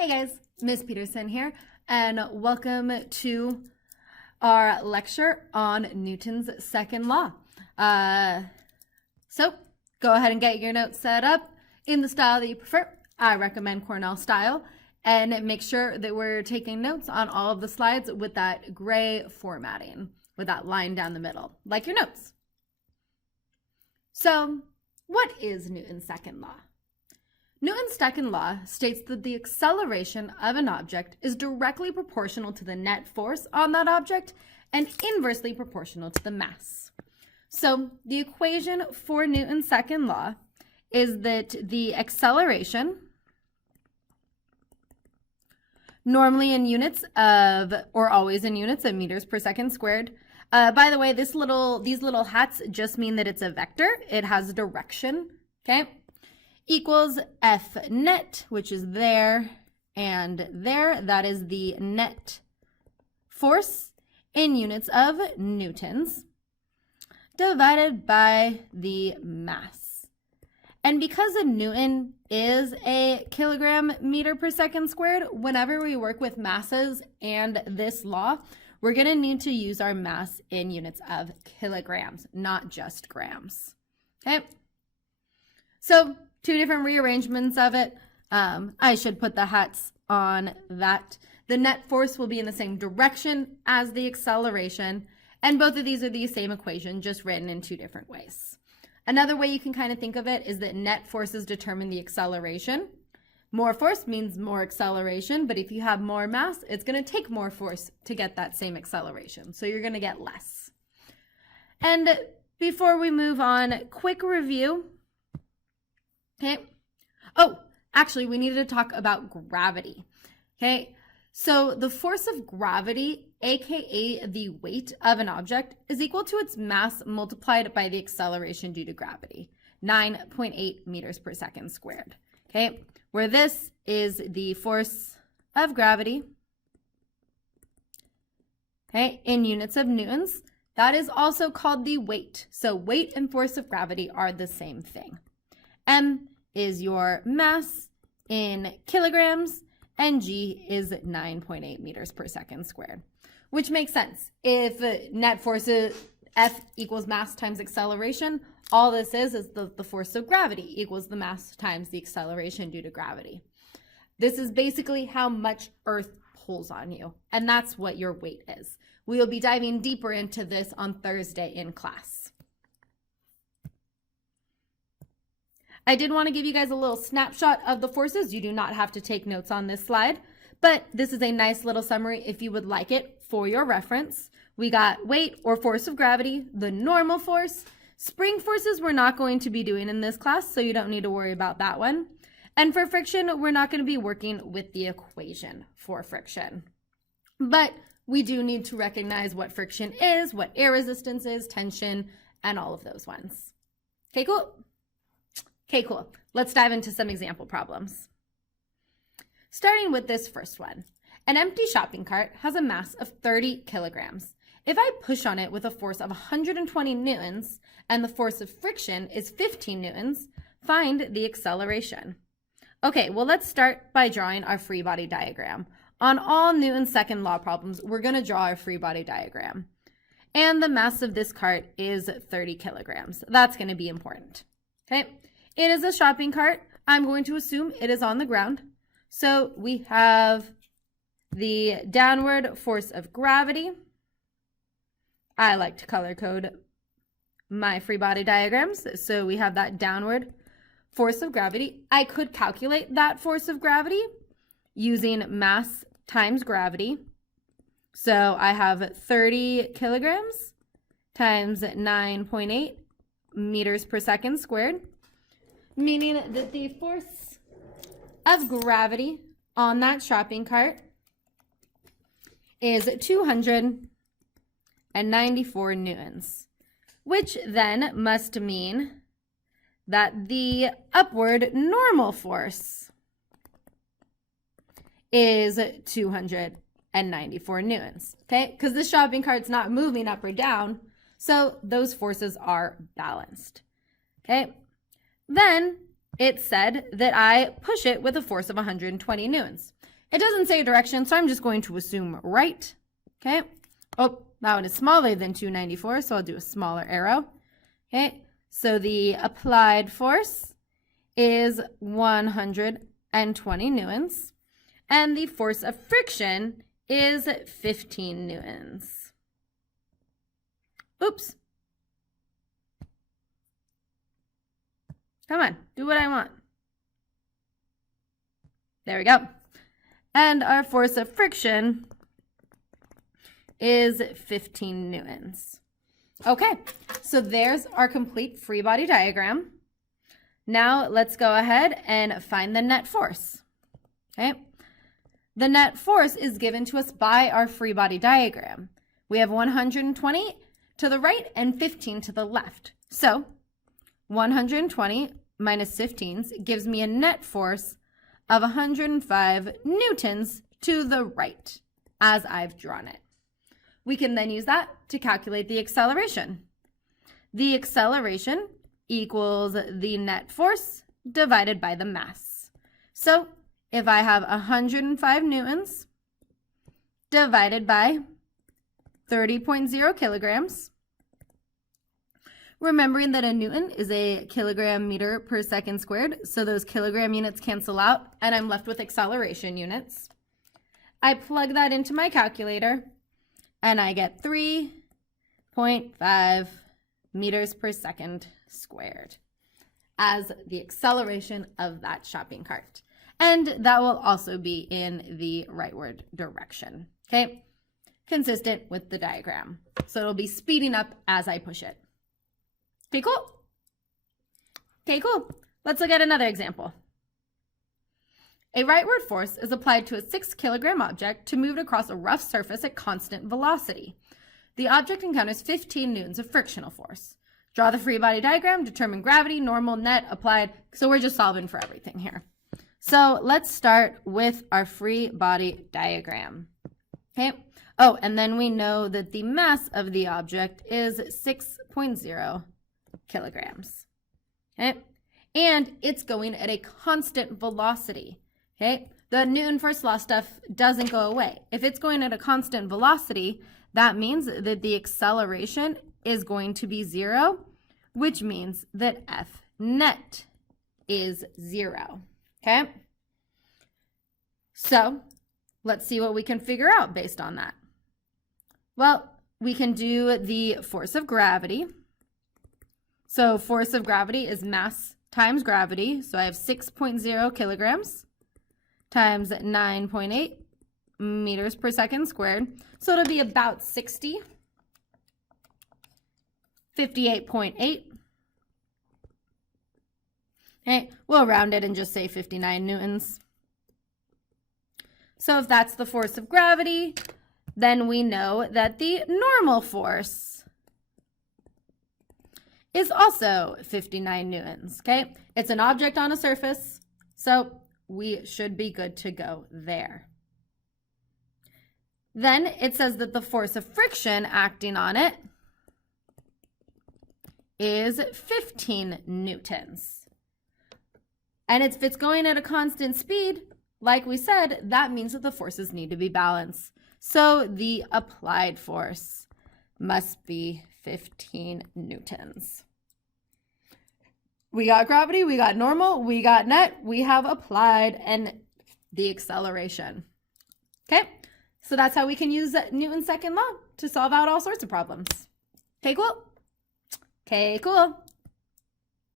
Hey guys, Miss Peterson here, and welcome to our lecture on Newton's second law. So go ahead and get your notes set up in the style that you prefer. I recommend Cornell style, and make sure that we're taking notes on all of the slides with that gray formatting, with that line down the middle, like your notes. So what is Newton's second law? Newton's second law states that the acceleration of an object is directly proportional to the net force on that object and inversely proportional to the mass. So the equation for Newton's second law is that the acceleration, normally in units of, or always in units of meters per second squared. By the way, these little hats just mean that it's a vector. It has a direction, okay? Equals F net, which is there and there. That is the net force in units of newtons divided by the mass. And because a newton is a kilogram meter per second squared, whenever we work with masses and this law, we're going to need to use our mass in units of kilograms, not just grams. Okay? So two different rearrangements of it. I should put the hats on that. The net force will be in the same direction as the acceleration, and both of these are the same equation, just written in two different ways. Another way you can kind of think of it is that net forces determine the acceleration. More force means more acceleration, but if you have more mass, it's going to take more force to get that same acceleration. So you're going to get less. And before we move on, quick review. Okay. Oh, actually, we needed to talk about gravity. Okay. So the force of gravity, aka the weight of an object, is equal to its mass multiplied by the acceleration due to gravity, 9.8 meters per second squared. Okay. Where this is the force of gravity, okay, in units of newtons. That is also called the weight. So weight and force of gravity are the same thing. M is your mass in kilograms, and G is 9.8 meters per second squared, which makes sense. If net force is F equals mass times acceleration, all this is the force of gravity equals the mass times the acceleration due to gravity. This is basically how much Earth pulls on you, and that's what your weight is. We will be diving deeper into this on Thursday in class. I did want to give you guys a little snapshot of the forces. You do not have to take notes on this slide, but this is a nice little summary if you would like it for your reference. We got weight or force of gravity, the normal force. Spring forces we're not going to be doing in this class, so you don't need to worry about that one. And for friction, we're not going to be working with the equation for friction. But we do need to recognize what friction is, what air resistance is, tension, and all of those ones. Okay, cool. Okay, cool. Let's dive into some example problems. Starting with this first one. An empty shopping cart has a mass of 30 kilograms. If I push on it with a force of 120 newtons and the force of friction is 15 newtons, find the acceleration. Okay, well, let's start by drawing our free body diagram. On all Newton's second law problems, we're going to draw our free body diagram. And the mass of this cart is 30 kilograms. That's going to be important. Okay. It is a shopping cart. I'm going to assume it is on the ground. So we have the downward force of gravity. I like to color code my free body diagrams. So we have that downward force of gravity. I could calculate that force of gravity using mass times gravity. So I have 30 kilograms times 9.8 meters per second squared. Meaning that the force of gravity on that shopping cart is 294 newtons, which then must mean that the upward normal force is 294 newtons, okay? Because the shopping cart's not moving up or down, so those forces are balanced, okay? Then it said that I push it with a force of 120 newtons. It doesn't say direction, so I'm just going to assume right. Okay. Oh, that one is smaller than 294, so I'll do a smaller arrow. Okay. So the applied force is 120 newtons, and the force of friction is 15 newtons. Oops. Come on, do what I want. There we go. And our force of friction is 15 newtons. Okay, so there's our complete free body diagram. Now let's go ahead and find the net force. Okay, the net force is given to us by our free body diagram. We have 120 to the right and 15 to the left. So 120 minus 15 gives me a net force of 105 newtons to the right, as I've drawn it. We can then use that to calculate the acceleration. The acceleration equals the net force divided by the mass. So if I have 105 newtons divided by 30.0 kilograms, remembering that a newton is a kilogram meter per second squared, so those kilogram units cancel out, and I'm left with acceleration units. I plug that into my calculator, and I get 3.5 meters per second squared as the acceleration of that shopping cart. And that will also be in the rightward direction, okay? Consistent with the diagram. So it'll be speeding up as I push it. Okay, cool. Okay, cool. Let's look at another example. A rightward force is applied to a 6 kilogram object to move it across a rough surface at constant velocity. The object encounters 15 newtons of frictional force. Draw the free body diagram, determine gravity, normal, net, applied. So we're just solving for everything here. So let's start with our free body diagram. Okay. Oh, and then we know that the mass of the object is 6.0 kilograms. Okay. And it's going at a constant velocity. Okay. The Newton first law stuff doesn't go away. If it's going at a constant velocity, that means that the acceleration is going to be 0, which means that F net is 0. Okay. So let's see what we can figure out based on that. Well, we can do the force of gravity. So force of gravity is mass times gravity. So I have 6.0 kilograms times 9.8 meters per second squared. So it'll be about 60. 58.8. Okay, we'll round it and just say 59 newtons. So if that's the force of gravity, then we know that the normal force is also 59 newtons, okay? It's an object on a surface, so we should be good to go there. Then it says that the force of friction acting on it is 15 newtons. And if it's going at a constant speed, like we said, that means that the forces need to be balanced. So the applied force must be 15 newtons. We got gravity, we got normal, we got net, we have applied, and the acceleration. Okay, so that's how we can use Newton's second law to solve out all sorts of problems. Okay, cool. Okay, cool.